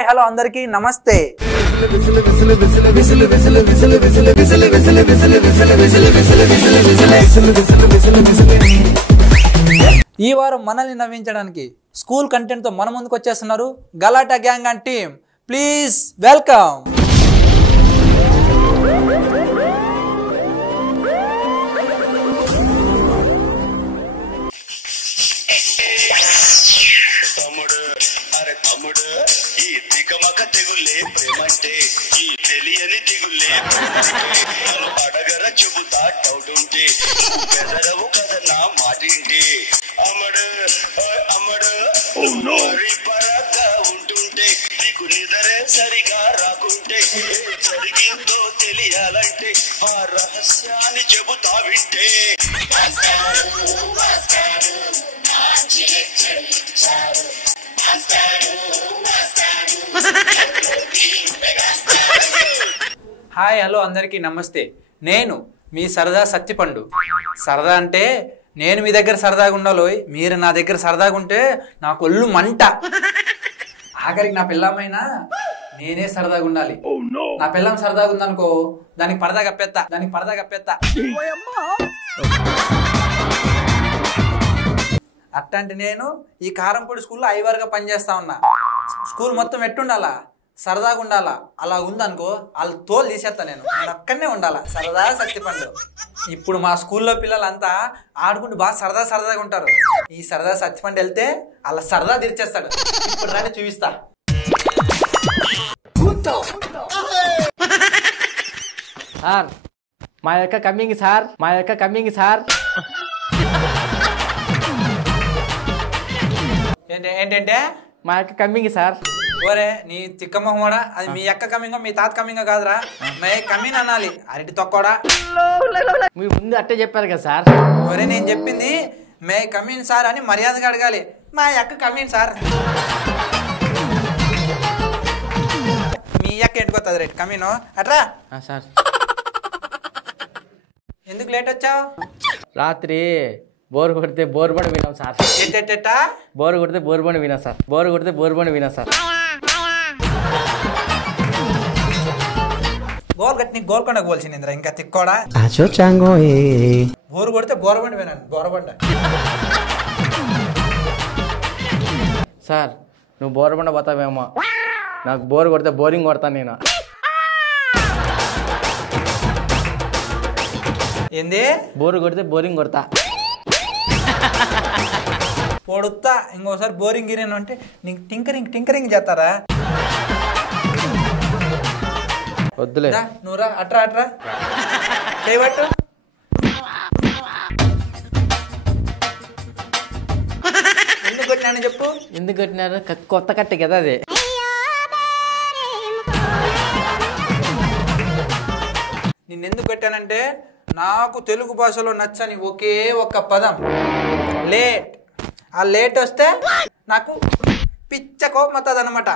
Hi hello అందరికీ నమస్తే. ఈ వారం మనల్ని నవ్వించడానికి స్కూల్ కంటెంట్ తో మన ముందుకు వచ్చేస్తున్నారు Galatta gang and team. Please welcome. సరిగా రాకుంటే జరిగిందో తెలియాలంటే ఆ రహస్యాన్ని చెబుతా వింటే హాయ్ హలో అందరికీ నమస్తే. నేను మీ సరదా సత్తిపండు. సరదా అంటే నేను మీ దగ్గర సరదాగా ఉండాలో, మీరు నా దగ్గర సరదాగా ఉంటే నాకు ఒళ్ళు మంట. ఆఖరికి నా పిల్లమైనా నేనే సరదాగా ఉండాలి. నా పిల్లం సరదాగా ఉందనుకో దానికి పరదా కప్పేత్తా. అట్లాంటి నేను ఈ కారంపొడి స్కూల్లో ఐవర్గా పనిచేస్తా ఉన్నా. స్కూల్ మొత్తం ఎట్టుండాలా, సరదాగా ఉండాలా. అలా ఉందనుకో వాళ్ళు తోలు తీసేస్తా. నేను అక్కడనే ఉండాలా, సరదా సత్తిపండు. ఇప్పుడు మా స్కూల్లో పిల్లలంతా ఆడుకుంటూ బాగా సరదాగా ఉంటారు. ఈ సరదా సత్తిపండు వెళ్తే అలా సరదా తీర్చేస్తాడు. ఇప్పుడు రాని చూపిస్తా. సార్ మా యొక్క కమింగ్ సార్ ఏంటంటే మా యొక్క కమింగ్ సార్. ఓరే నీ తిక్కమ్మడా, అది మీ అక్క కమింగో మీ తాత కమింగో కాదురా, మే కమిన్ అనాలి. అరటి తొక్కోడా, మీరు ముందు అట్టే చెప్పారు కదా సార్. ఒరే నేను చెప్పింది మే కమిన్ సార్ అని మర్యాదగా అడగాలి. మా అక్క కమిన్ సార్. మీ అక్క ఎట్టుకొస్తుంది రేట్ కమీను అట్రా. సార్ ఎందుకు లేట్ వచ్చావు? రాత్రి బోర్ కొడితే బోర్బండ వినాం సార్. ఏంటేటా బోర్ కొడితే బోర్బండ వినా సార్. గోల్ కట్టి నీకు గోల్కొండ గోల్సింది ఇంద్ర. ఇంకా తిక్కోడా బోరు కొడితే బోరబండ వినండి. బోరబండ సార్ నువ్వు బోర్బండ పోతావేమో, నాకు బోర్ కొడితే బోరింగ్ కొడతాను నేను. ఏంది? బోర్ కొడితే బోరింగ్ కొడతా. పొడుతా ఇంకోసారి బోరింగ్ గిరిన్ అంటే నీకు టింకరింగ్ చేస్తారా? వద్దులే నువ్వురా అట్రా చేయబట్టు. ఎందుకు కొట్టినాను చెప్పు. ఎందుకు కొట్టినారు? కొత్త కట్టే కదా అది. నిన్నెందుకు కొట్టానంటే నాకు తెలుగు భాషలో నచ్చని ఒకే ఒక్క పదం లేట్. ఆ లేట్ వస్తే నాకు పిచ్చ కోపం వస్తుంది అనమాట.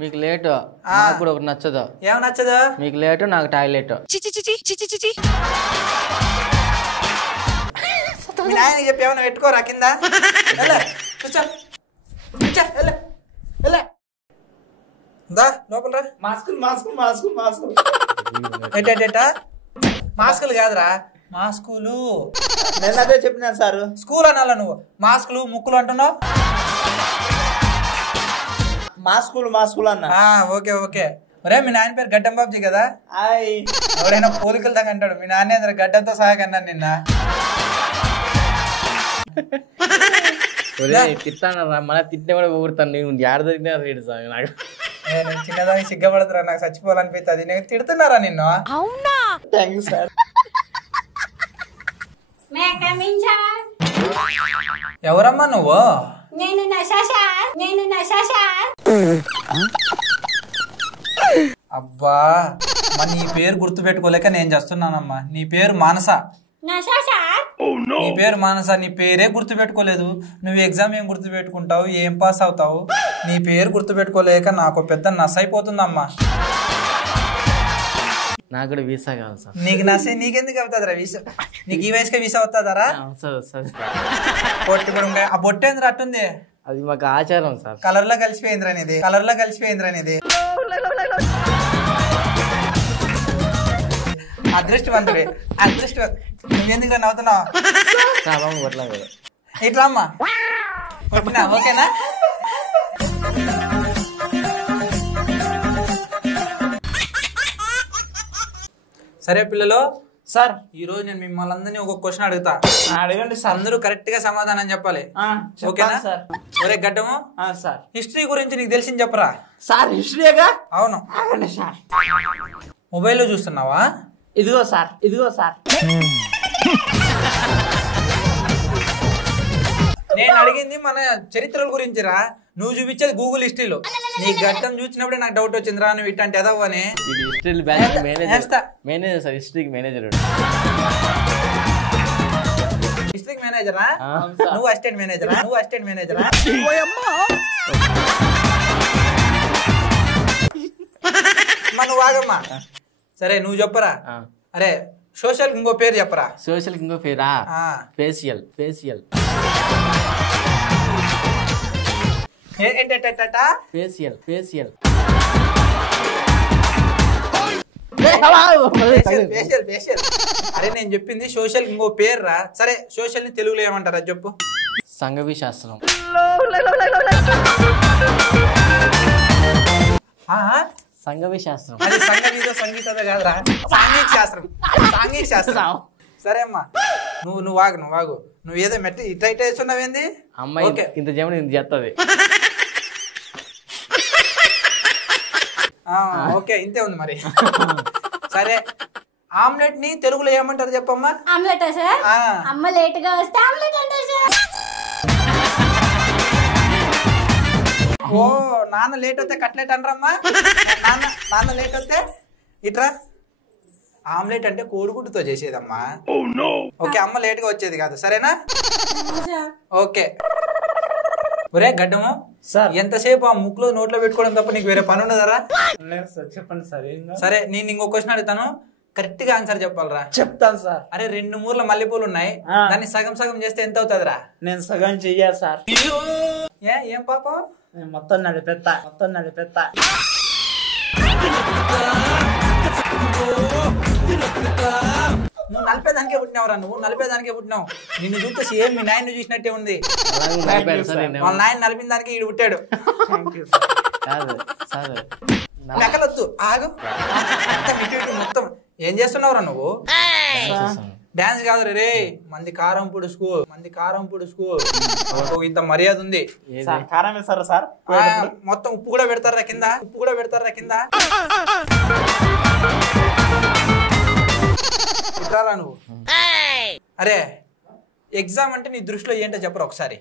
మీకు లేటు నాకు కూడా ఒకటి నచ్చదు. ఏం నచ్చదు? మీకు లేటు నాకు టాయిలెట్. మీ నాయన చెప్పి ఏమైనా పెట్టుకోరా కింద. కూర్చో లోపల ఏంటంటే మాస్కులు కాదురా, మాస్కులు. నేను అదే చెప్పినాను సార్. స్కూల్ అనాల నువ్వు మాస్కులు ముక్కులు అంటున్నావు. మాస్కులు అన్న. ఓకే. ఒరే మీ నాయన పేరు గడ్డం బాబుజీ కదా? ఎవడైనా పోలికలు దాకా అంటాడు. మీ నాన్న గడ్డంతో సహా కన్నాను నిన్న. తిట్టాను మన తిట్టిన కూడా ఊరుతాను. నేను ఏడ దొరికినా రేడు సార్. నాకు చిన్నదానికి సిగ్గపడుతున్నా, నాకు చచ్చిపోవాలనిపిస్తుంది. నేను తిడుతున్నారా నిన్ను? అవునా? Thanks sir. ఎవరమ్మా నువ్వు? నేను అబ్బా మరి నీ పేరు గుర్తు పెట్టుకోలేక నేను చేస్తున్నానమ్మా. నీ పేరు మానస. నీ పేరు మానస. నీ పేరే గుర్తు పెట్టుకోలేదు. నువ్వు ఎగ్జామ్ ఏం గుర్తు పెట్టుకుంటావు, ఏం పాస్ అవుతావు? నీ పేరు గుర్తు పెట్టుకోలేక నాకు పెద్ద నస్ అయిపోతుందమ్మా. నాకు కూడా వీసా కావాలి సార్. నీకు నసే నీకెందుకు అవుతుందిరా వీసా? నీకు ఈ వయసుకే వీసా అవుతుందరా? పొట్టి కూడా ఆ బొట్టేంద్ర అట్టుంది. అది మాకు ఆచారం సార్. కలర్ లో కలిసిపోయిందిరా నీది. అదృష్టవంతుడే. నువ్వెందుకు నవ్వుతున్నావు? ఇట్లా అమ్మా కొట్టినా ఓకేనా? సరే పిల్లలు, సార్ ఈ రోజు నేను మిమ్మల్ని అందరినీ ఒక క్వశ్చన్ అడుగుతా. అడగండి సార్. అందరూ కరెక్ట్ గా సమాధానం చెప్పాలి. ఓకేనా సార్? ఒరే గడ్డము, సార్ హిస్టరీ గురించి నీకు తెలిసింది చెప్పరా? సార్ హిస్టరీగా? అవును. అడగండి సార్. మొబైల్లో చూస్తున్నావా? ఇదిగో సార్. నేను అడిగింది మన చరిత్రల గురించిరా. నువ్వు చూపించేది గూగుల్ హిస్టరీలో. నీ గడ్డం చూసినప్పుడే నాకు డౌట్ వచ్చిందిరా, నువ్వు ఇట్లాంటి ఎదవని. History batch manager sir. హిస్టరీకి మేనేజర్. హిస్టరీకి మేనేజరా? నువ్వు అసిస్టెంట్ మేనేజరా? నువ్వు ఆగమ్మా. సరే నువ్వు చెప్పరా. అరే సోషల్ ఇంకో పేరు చెప్పరా. సోషల్ ఇంకో పేరా? ఫేషియల్. ఫేషియల్. అరే నేను చెప్పింది సోషల్ ఇంకో పేరు రా. సరే సోషల్ ని తెలుగులో ఏమంటారా చెప్పు. సంఘవి శాస్త్రం. సంఘవి శాస్త్రం. అది సంగీతదో కాదురా, సాంఘిక శాస్త్రం. సరే అమ్మా, నువ్వు ఆగు. నువ్వు ఏదో మెట్టి ఇట్లా వేస్తున్నావేంది? అమ్మాయి ఇంత చేయమని ఇంత చేస్తుంది. ఓకే ఇంతే ఉంది మరి. సరే ఆమ్లెట్ ని తెలుగులో ఏమంటారు చెప్పమ్మా. Omelette sir. అమ్మ లేట్ గా వస్తే ఆమ్లెట్ అంటారు సార్. ఓ నాన్న లేట్ వస్తే కట్లెట్ అనరమ్మా. నాన్న లేట్ వస్తే ఇట్రా. ఆమ్లెట్ అంటే కోడిగుడ్డుతో చేసేదమ్మా. ఓకే అమ్మ లేట్ గా వచ్చేది కాదు. సరేనా? ఓకే. ఒరే గడ్డము, ఎంతసేపు ఆ ముక్కులో నోట్లో పెట్టుకోవడం తప్ప నీకు వేరే పని ఉండదరా? చెప్పండి సార్. సరే నేను ఇంకో క్వశ్చన్ అడుగుతాను, కరెక్ట్ గా ఆన్సర్ చెప్పాలరా. చెప్తాను సార్. అరే 2 మూర్ల మల్లెపూలు ఉన్నాయి, దాన్ని సగం చేస్తే ఎంత అవుతుందిరా? నేను సగం చెయ్యాలి సార్. ఏం పాపం? మొత్తం నడిపెత్తా. నువ్వు నలిపేదానికే పుట్టినావురా. నిన్ను చూస్తే సేమ్ మీ నాయన చూసినట్టే ఉంది. వాళ్ళ నాయన నలిపిన దానికి ఈడు పుట్టాడు. నెక్కలొద్దు ఆగు. మొత్తం ఏం చేస్తున్నావురా నువ్వు? డాన్స్ కాదు రే, మంది కారంపూడి స్కూల్. ఇంత మర్యాద ఉంది. మొత్తం ఉప్పు కూడా పెడతారా కింద. ఇట్రారా నువ్వు. అరే ఎగ్జామ్ అంటే నీ దృష్టిలో ఏంటో చెప్పరా ఒకసారి.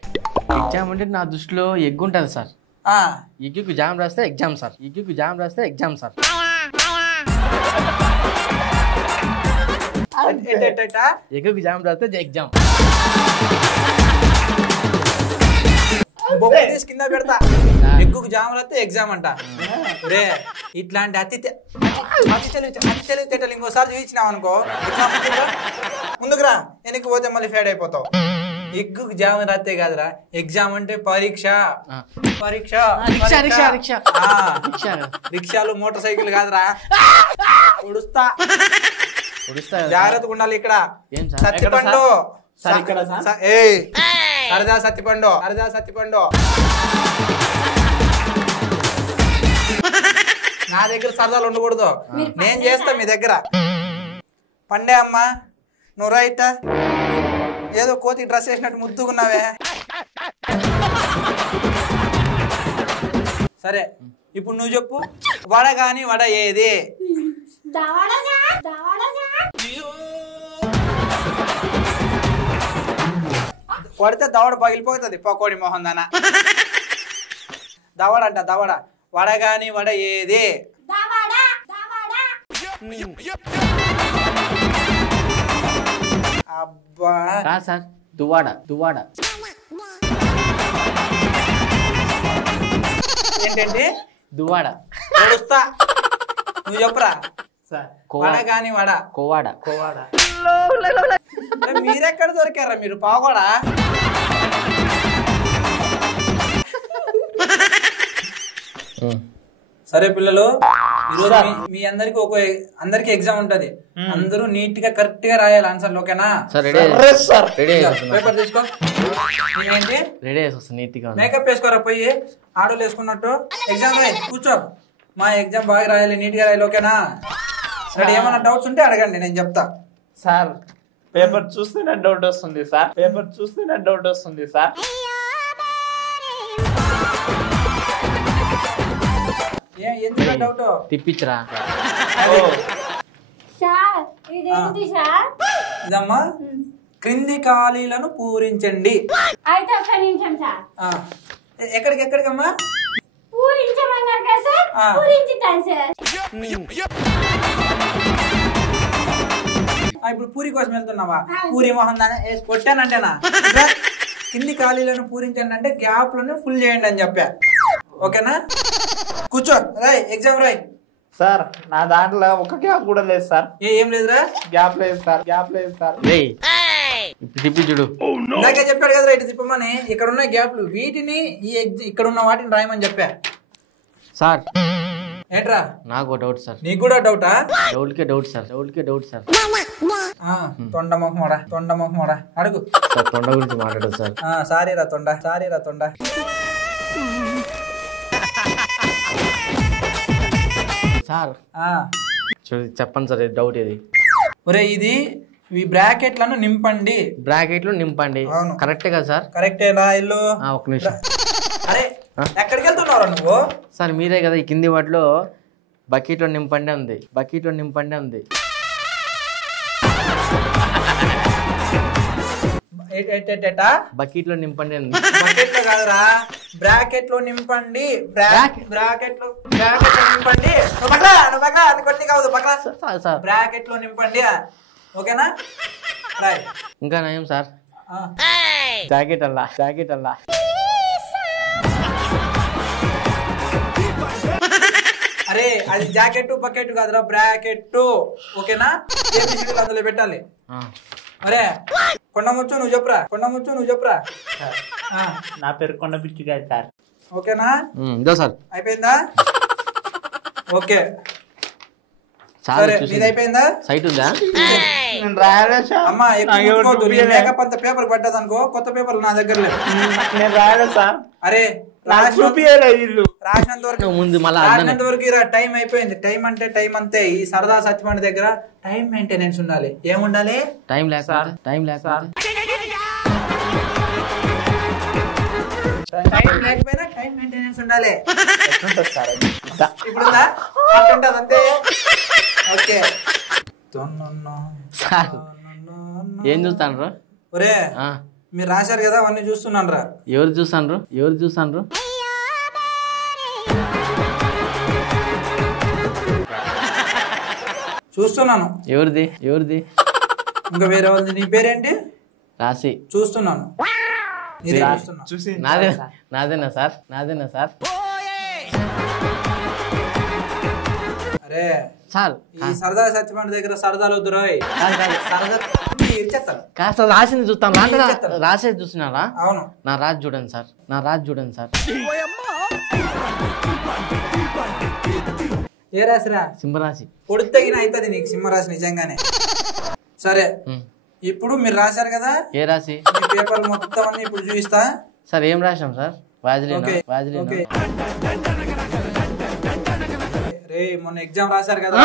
ఎగ్జామ్ అంటే నా దృష్టిలో ఎగ్ ఉంటుంది సార్. ఎగ్గుకు జామ్ రాస్తే ఎగ్జామ్ సార్. ఎగ్గుకు జామ్ రాస్తే ఎగ్జామ్. కింద పెడతా. ఎగ్గుకు జామ్ రాస్తే ఎగ్జామ్ అంట. రే ఇట్లాంటి అతి తెలివితేటలు ఇంకోసారి చూపించినావు అనుకో, ముందుకురా, వెనక్కి పోతే మళ్ళీ ఫేడ్ అయిపోతావు. ఎగ్గుకు జామ్ రాస్తే కాదురా, ఎగ్జామ్ అంటే పరీక్ష. రిక్షాలు మోటార్ సైకిల్ కాదురా. ఉడుస్తా జాగ్రత్తగా ఉండాలి. ఇక్కడ సత్తిపండు. సరదా సత్తిపండు. నా దగ్గర సరదాలు ఉండకూడదు. నేను చేస్తా మీ దగ్గర. పండే అమ్మా నువ్వు రైట్. ఏదో కోతి డ్రెస్ వేసినట్టు ముద్దుకున్నావే. సరే ఇప్పుడు నువ్వు చెప్పు. వడ గాని వడ ఏది? కొడితే దవడ పగిలిపోతుంది. పకోడి మోహన్ దాన. దవడ. వడ గాని వడ ఏది? అబ్బా సార్ దువాడ. ఏంటండి? దువాడ. కొడుస్తా. నువ్వు చెప్పురా. వడ గాని వడ. కోవాడ. మీరెక్కడ దొరికారా మీరు? పాగోడా సరే పిల్లలు, ఈరోజు మీ అందరికి అందరికి ఎగ్జామ్ ఉంటది. అందరూ నీట్ గా కరెక్ట్ గా రాయాలి ఆన్సర్లు, ఓకేనా? పేపర్ తీసుకో. ఏంటి మేకప్ వేసుకోరా, పోయి ఆడోళ్ళు వేసుకున్నట్టు ఎగ్జామ్ రాయి, కూర్చో. మా ఎగ్జామ్ బాగా రాయాలి, నీట్ గా రాయాలి, ఓకేనా? సరే, ఏమైనా డౌట్స్ ఉంటే అడగండి, నేను చెప్తా. సార్ పేపర్ చూస్తేనే డౌట్ వస్తుంది సార్, పేపర్ చూస్తేనే డౌట్ వస్తుంది సార్. ఎందుకు డౌట్? తిప్పించరా సార్. ఇదేంటి సార్? ఇదమ్మా క్రింది ఖాళీలను పూరించండి. అయితే ఒక్క నిమిషం సార్. ఎక్కడికమ్మా? పూరించమన్నారు కదా సార్, పూరించుతాను సార్. ఇప్పుడు పూరి కోసం వెళ్తున్నావా? పూరి మొహం కొట్టానంటేనా? కింది ఖాళీలను పూరించండి అంటే గ్యాప్ లను ఫుల్ చేయండి అని చెప్పా, ఓకేనా? కూర్చో, రాయ్, ఎగ్జామ్ రాయ్. సార్ నా దాంట్లో ఒక గ్యాప్ కూడా లేదు సార్. ఏం లేదురా? గ్యాప్ లేదు సార్, గ్యాప్ లేదు సార్. తిప్పి చూడు. ఇందాకే చెప్పాడు కదా రైట్ తిప్పమని. ఇక్కడ ఉన్న గ్యాప్లు వీటిని ఇక్కడ ఉన్న వాటిని రాయమని చెప్పా సార్. ఏంట్రా? నాకు డౌట్ సార్. నీకు కూడా డౌటా? డౌట్కే డౌట్ సార్. తొండ మొహమోడా అడుగు. తొండ గురించి మాట్లాడదు సార్. సారీరా తొండ. సార్ చెప్పండి సార్, డౌట్ ఇది. ఒరే, ఇది ఈ బ్రాకెట్లను నింపండి. కరెక్టే కదా సార్? కరెక్టేనా? ఇల్లు ఒక నిమిషం. అరే, ఎక్కడికి వెళ్తున్నావురా నువ్వు? సార్ మీరే కదా ఈ కింది వాటిలో బకెట్లో నింపండి ఉంది. బకెట్లో నింపండి. బకెట్లో కాదురా, బ్రాకెట్ లో నింపండి. బ్రాకెట్ లో నింపండి. బ్రాకెట్ లో నింపండి, ఓకేనా? ఇంకా నయం సార్. జాకెట్ అల్లా. అరే, అది జాకెట్ బకెట్ కాదురా, బ్రాకెట్, ఓకేనా? అందులో పెట్టాలి. అరే, కొండముచ్చు నువ్వు చెప్పురా. నా పేరు కొండ పిచ్చి గారు సార్, ఓకేనా? సార్ అయిపోయిందా? ఓకే, సరే, ఇది అయిపోయిందా? సైట్ ఉందా? అమ్మా, ఎక్కువ మేకప్ అంత పేపర్ పడ్డది అనుకో, కొత్త పేపర్లు నా దగ్గర లేవు. నేను రాయలే సార్. అరే, రాసినంత వరకు టైం అయిపోయింది. టైం అంటే టైం అంతే. ఈ సరదా సత్యమండి దగ్గర టైం మెయింటెనెన్స్ ఉండాలి. ఏముండాలి? టైం లేకపోతే టైం లేకపోయినా టైం మెయింటెనెన్స్ ఉండాలి. ఇప్పుడు అంతే, ఓకే. ఏం చూస్తాను? ఒరే, మీరు రాశారు కదా, అవన్నీ చూస్తున్నాను రా. ఎవరు చూస్తాను? చూస్తున్నాను. ఎవరిది? ఇంకా వేరే వాళ్ళది. నీ పేరేంటి? రాసి. చూస్తున్నాను. నాదేనా సార్? అరే సార్, ఈ సరదా సత్యమండి దగ్గర సరదాలు వద్దురాయ్. కాస్త రాసింది చూస్తాను. రాసేది చూస్తున్నారా? అవును. నా రాజు చూడండి సార్. ఏ రాసిరా? సింహరాశి. పొడితగిన అవుతుంది నీకు సింహరాశి నిజంగానే. సరే, ఇప్పుడు మీరు రాశారు కదా, ఏ రాశి? మీ పేపర్ మొత్తం అన్ని ఇప్పుడు చూపిస్తా. సార్ ఏం రాశాం సార్? మొన్న ఎగ్జామ్ రాశారు కదా,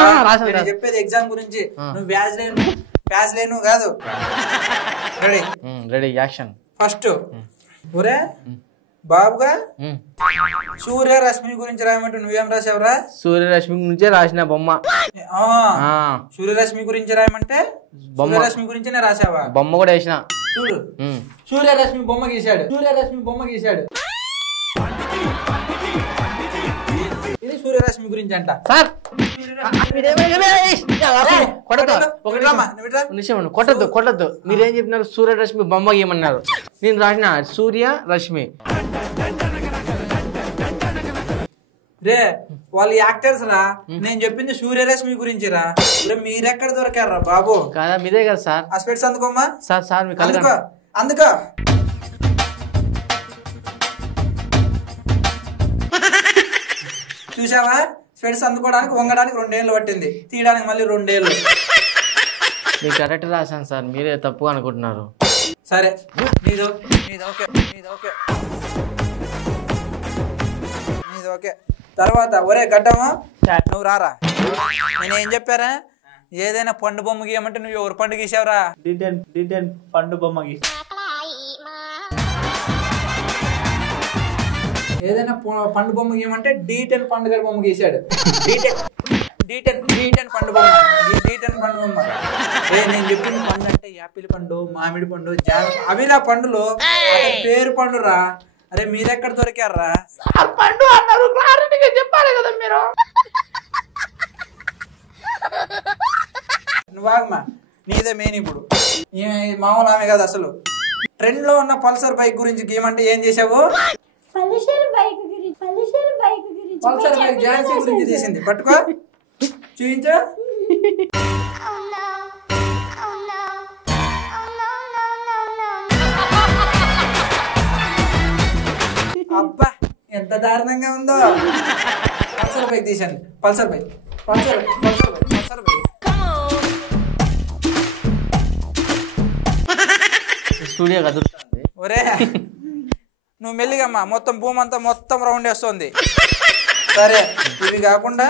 నేను చెప్పేది ఎగ్జామ్ గురించి. నువ్వు వ్యాజ్లేను కాదు. Ready, action. ఫస్ట్, ఒరే బాబుగా, సూర్యరశ్మి గురించి రాయమంటే నువ్వేం రాసావురా? సూర్యరశ్మి గురించే రాసిన బొమ్మ. సూర్యరశ్మి గురించి రాయమంటే సూర్యరశ్మి గురించినే రాసావా? బొమ్మ కూడా వేసిన. చూడు, సూర్యరశ్మి బొమ్మ గీశాడు. ఇది సూర్యరశ్మి గురించి అంట. కొట్టద్దు. మీరేం చెప్పినారు? సూర్యరశ్మి బొమ్మ గీయమన్నారు. నేను రాసిన సూర్యరశ్మి. రే, వాళ్ళు యాక్టర్స్ రా. నేను చెప్పింది సూర్యరశ్మి గురించి రా. మీరెక్కడ దొరికారా బాబు? కదా మీదే కదా సార్. ఆ స్పెట్స్ అందుకోమ్మా. సార్ అందుకో. చూసావా స్పెట్స్ అందుకోవడానికి వంగడానికి 2 ఏళ్ళు పట్టింది, తీయడానికి మళ్ళీ 2 ఏళ్ళు. మీకు కరెక్ట్ రాశాను సార్, మీరే తప్పుగా అనుకుంటున్నారు. సరే నీది ఓకే. తర్వాత ఒరే గడ్డమా నువ్వు రారా. నేనేం చెప్పారా, ఏదైనా పండు బొమ్మ గీయమంటే నువ్వు ఎవరు పండు గీసావురా? డిటెన్ పండు బొమ్మ గీసి. ఏదైనా పండు బొమ్మ గీయమంటే D10 పండుగ బొమ్మ గీసాడు. D10 పండు బొమ్మ. D10 పండు బొమ్మ. నేను చెప్పింది పండు అంటే యాపిల్ పండు, మామిడి పండు, జామ అవిరా పండులో పేరు పండురా. అరే మీరెక్కడ దొరికారా? పండు అన్నారు, క్లారిటీగా చెప్పాలి కదా మీరు. నువ్వాగమ్మా, నీదే మెయిన్. ఇప్పుడు మామూలు ఆమె కాదు అసలు. ట్రెండ్ లో ఉన్న పల్సర్ బైక్ గురించి గీయమంటే ఏం చేసావు? పల్సర్ బైక్ ఝాన్సీ గురించి తీసింది. పట్టుకో చూపించా. అబ్బా ఎంత దారుణంగా ఉందో. పల్సర్ బైక్ తీసాను. Pulsar bike. స్టూడియో కదులుతుంది. ఒరే నువ్వు మెల్లిగమ్మా, మొత్తం భూమి అంతా మొత్తం రౌండ్ వేస్తుంది. సరే ఇవి కాకుండా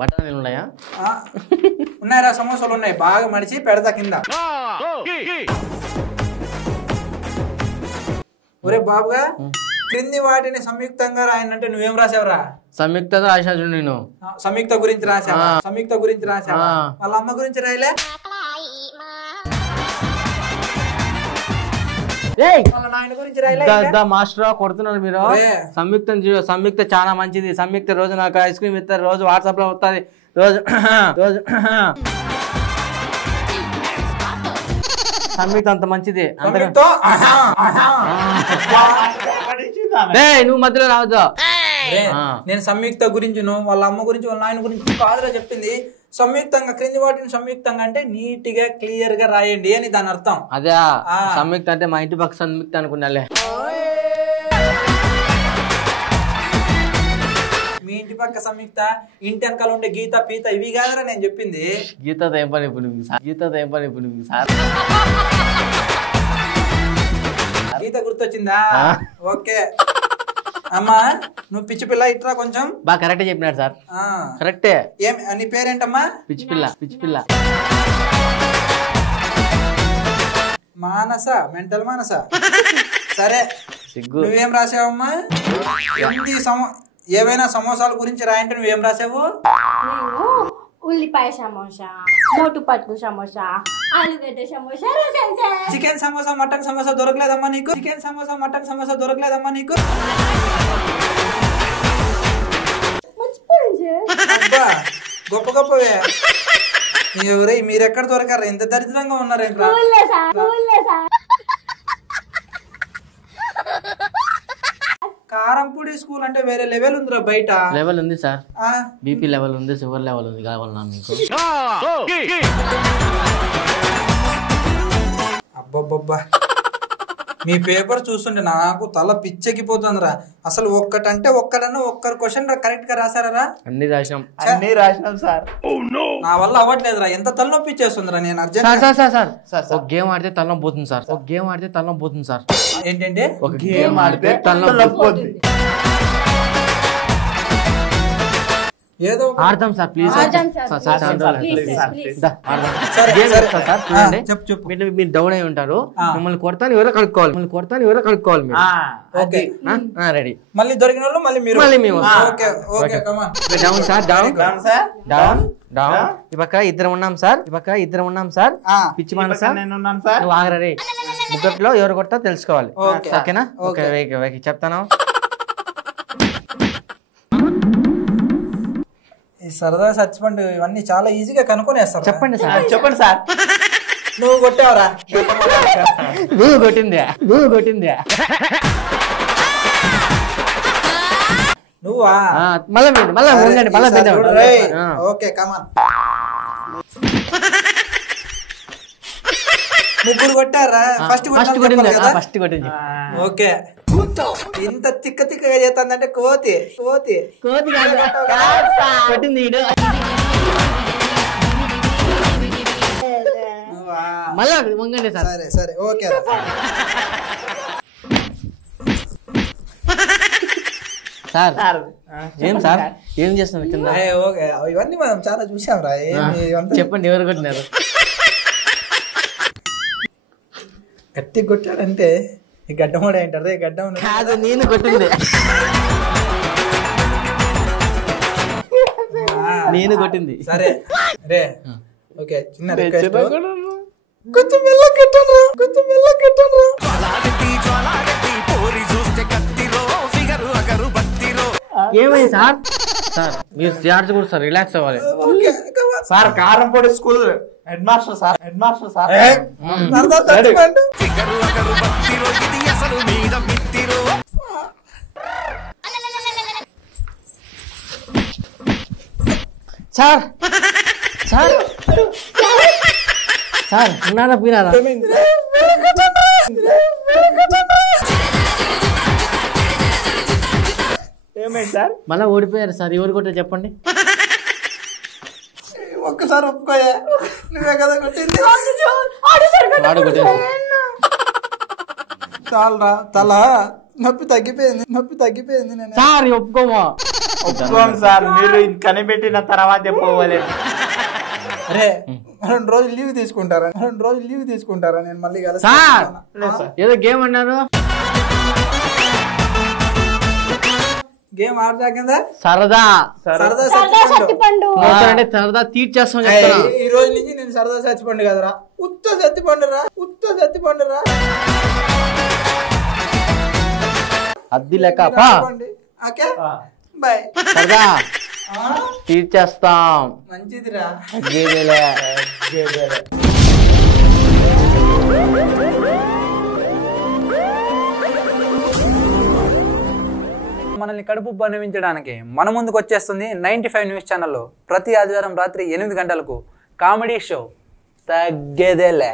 బఠానీలు ఉన్నాయా? ఉన్నాయిరా, సమోసాలు ఉన్నాయి, బాగా మడిచి పెడతా కింద. ఒరే బాబుగా, క్రింది వాటిని సంయుక్తంగా రాయనంటే నువ్వేం రాసావురా? సంయుక్తంగా రాసిన చూడు నేను. సంయుక్త గురించి రాసావా? వాళ్ళ అమ్మ గురించి రాయలే? వాళ్ళ నాయన గురించి రాయలే? మాస్టర్ కొడుతున్నారు మీరు. సంయుక్త చాలా మంచిది. సంయుక్త రోజు నాకు ఐస్ క్రీమ్ ఇస్తారు, రోజు వాట్సాప్ లో వస్తుంది, రోజు సంయుక్త అంత మంచిది. నువ్వు మధ్యలో రావద్దు. నేను సంయుక్త గురించి, వాళ్ళ అమ్మ గురించి, వాళ్ళ నాయన గురించి కాదుగా చెప్పింది. సంయుక్తంగా క్రింది వాటిని సంయుక్తంగా అంటే నీట్ గా క్లియర్ గా రాయండి అని దాని అర్థం. అదే సంయుక్త అంటే మా ఇంటి పక్క సంయుక్త అనుకున్నాలే. మీ ఇంటి పక్క సంయుక్త, ఇంటి వెనకాల ఉండే గీత పీత ఇవి కాదురా నేను చెప్పింది. గీతతో ఏం పని ఇప్పుడు సార్? గీత గుర్తొచ్చిందా? ఓకే అమ్మా, నువ్వు పిచ్చి పిల్ల ఇట్రా కొంచెం. బాగా కరెక్టే చెప్పినాడు సార్. కరెక్టే. నీ పేరేంటమ్మా? పిచ్చి పిల్ల. మానస, మెంటల్ మానస. సరే నువ్వేం రాసావమ్మా? ఏమైనా సమోసాల గురించి రాయంటే నువ్వేం రాసావు? ఉల్లిపాయ సమోసా, మోటు పట్టు సమోసా, ఆలుగడ్డ సమోసా రాసాను sir. Chicken samosa, mutton samosa దొరకలేదమ్మా నీకు? అబ్బా గొప్పవే. ఎవరే మీరెక్కడ దొరకారా? ఎంత దరిద్రంగా ఉన్నారేంట్రా? కారంపూడి స్కూల్ అంటే వేరే లెవెల్ ఉందిరా. బయట లెవెల్ ఉంది సార్, బీపీ లెవెల్ ఉంది, షుగర్ లెవెల్ ఉంది. కావాలన్నా మీకు? అబ్బబ్బబ్బా, మీ పేపర్ చూస్తుంటే నాకు తల పిచ్చెక్కిపోతుందిరా. అసలు ఒక్కటంటే ఒక్కరు క్వశ్చన్ కరెక్ట్ గా రాసారా? అన్ని రాసినాం సార్. నా వల్ల అవ్వట్లేదురా, ఎంత తలనొప్పి చేస్తుందిరా. నేను అర్జెంట్ ఒక గేమ్ ఆడితే తలనొప్పి పోతుంది సార్. ఏంటంటే ఒక గేమ్ ఆడితే తలనొప్పి పోతుంది. ఏదో ఆడదాం సార్ ప్లీజ్. మీరు డౌన్ అయి ఉంటారు, మిమ్మల్ని కొడతాను ఎవరో కడుక్కోవాలి మీరు. రెడీ. మళ్ళీ దొరికిన వాళ్ళు మళ్ళీ మేము. Down sir, down. ఈ పక్క ఇద్దరం ఉన్నాం సార్. పిచ్చి మన సార్, నువ్వు ఆగరా రే. ముగ్గురిలో ఎవరు కొడతా తెలుసుకోవాలి. ఓకేనా? ఓకే చెప్తాను. ఈ సరదా సచ్చిపండు ఇవన్నీ చాలా ఈజీగా కనుక్కొనేస్తారు. చెప్పండి సార్. నువ్వు కొట్టావరా? నువ్వు కొట్టిందే. నువ్వా? మళ్ళీ ఓకే కమాన్. ముగ్గురు కొట్టారా? ఫస్ట్ కొట్టింది. ఓకే ఇంత తిక్క తిక్కగా చేస్తుందంటే కోతి కోతి కోతి కాదు. కొట్టింది ఈడు. మళ్ళా వంగండి సార్. సరే సరే ఓకే సార్ ఏం సార్ ఏం చేస్తున్నారు కింద? ఓకే ఇవన్నీ మనం చాలా చూసాం రా. చెప్పండి ఎవరు కొట్టినారు? గట్టి కొట్టాడంటే ఈ గడ్డం కూడా ఏంటారు గడ్డం కాదు నేను కొట్టింది. నేను కొట్టింది. సరే రే ఓకే చిన్న రిక్వెస్ట్ కొంచెం మెల్ల కట్టను కొంచెం మెల్ల కట్టను. ఏమైంది సార్? సార్ మీరు చార్జ్ కూడా సార్ రిలాక్స్ అవ్వాలి సార్ కారంపొడి school head master sir sir sir sir ఉన్నారా పోయినారా? ఏమైంది సార్? మళ్ళీ ఓడిపోయారు సార్. ఎవరు కొట్టారు చెప్పండి? ఒక్కసారి ఒప్పుకోయా నువ్వే కదా కొట్టింది. వాడు కొట్టారు. చాలరా తల నొప్పి తగ్గిపోయింది నేను. సార్ ఒప్పుకోమా? ఒప్పుకోండి సార్, మీరు కనిపెట్టిన తర్వాత పోవాలి. అరే 2 రోజులు లీవ్ తీసుకుంటారా నేను మళ్ళీ కదా సార్ ఏదో గేమ్ అన్నారు. గేమ్ ఆడదా కింద సరదా సరదా సత్తిపండు. అంటే సరదా తీర్చేస్తాం చెప్తున్నా. ఈ రోజు నుంచి నేను సరదా సత్తిపండు కదరా ఉత్త సత్తిపండురా అద్ది లెక్క ఓకే బాయ్. సరదా తీర్చేస్తాం. మంచిదిరా. మనల్ని కడుపు బనివించడానికి మన ముందుకు వచ్చేస్తుంది 95 న్యూస్ ఛానల్లో ప్రతి ఆదివారం రాత్రి 8 గంటలకు కామెడీ షో తగ్గేదేలే.